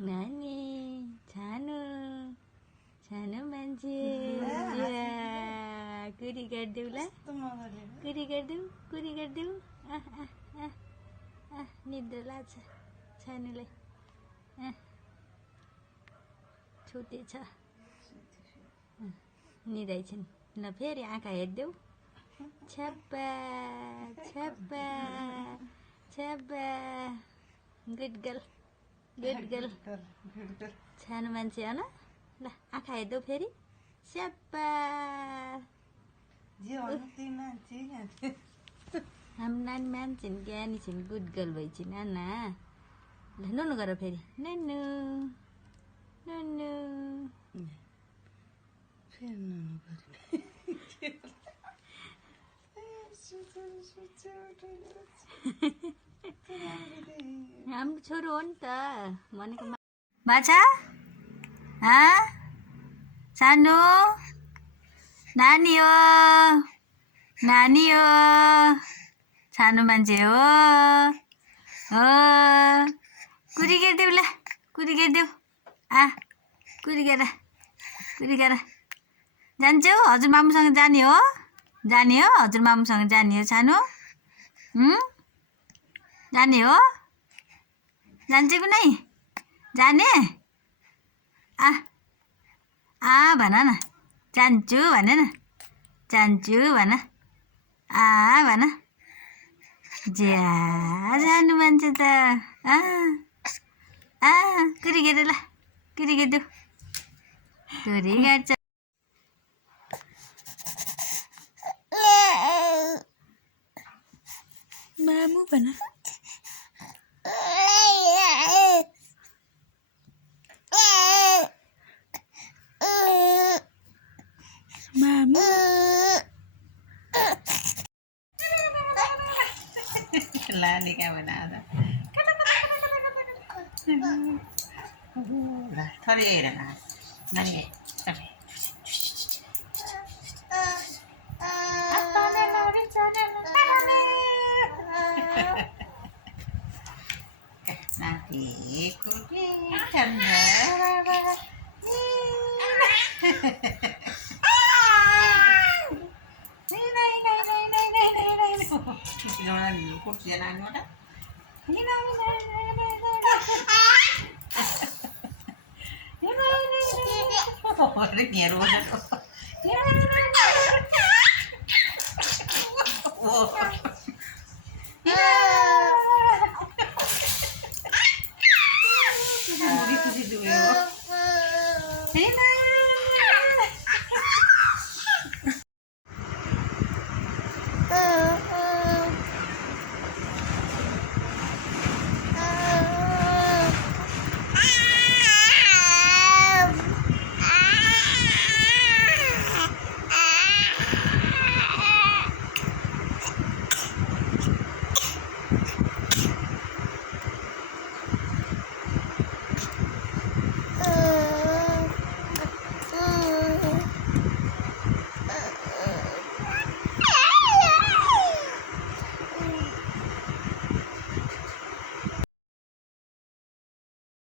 नानी छानु छानु मान्छे कुरी गरिदेऊ ल कुरी गरिदेऊ निद्रा लाग्छ छानुलाई छुटेछ निदाइछन् ल फेरि आँखा हेरिदेऊ छ्याप्पा छ्याप्पा छ्याप्पा गुड गर्ल छानु मान्छे हो न ल आँखा हेरिदेऊ फेरि छ्याप्पा हाम्रो नानी मान्छे ज्ञानी छिन् गुड गर्ल भइछन् आना ल नुनु गर फेरि नुनु नुनु हाम्रो छोरो हो नि त भनेको बाछा सानो नानी हो सानो मान्छे हो कुरी गरिदेऊ ल कुरी गरिदेऊ कुरी गर जान्छौ हजुर मामुसँग जाने हो हजुर मामुसँग जाने हो सानो जाने हो जान्छ कि नै जाने भन न जान्छु भन न जान्छु भन भन ज्या जानु मान्छे त कुरी गर ल कुरी गरिदेऊ कुरी गर्छ मामु भन मामु लाने क्या बना थोड़ी रहना नानी Hey,